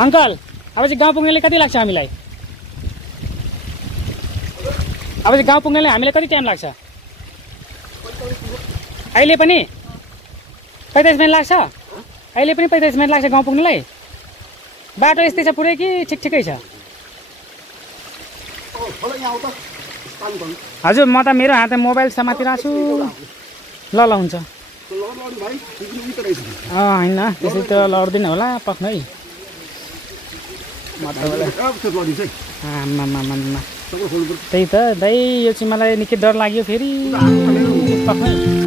Uncle अब चाहिँ गाउँ पुग्नेले कति लाग्छ हामीलाई? अब चाहिँ गाउँ पुग्नेले हामीलाई कति टाइम लाग्छ? अहिले पनि 45 मिनट लाग्छ? अहिले पनि 45 मिनट लाग्छ गाउँ पुग्नेलाई? बाटो यस्तै छ पुरै कि ठिकै छ? हजुर म त मेरो हात मोबाइल समातिरहेको छु। ल हुन्छ होइन त्यसै त लड्दैन होला पक्न है। त्यही त दाइ यो चाहिँ मलाई निकै डर लाग्यो फेरि पक्न।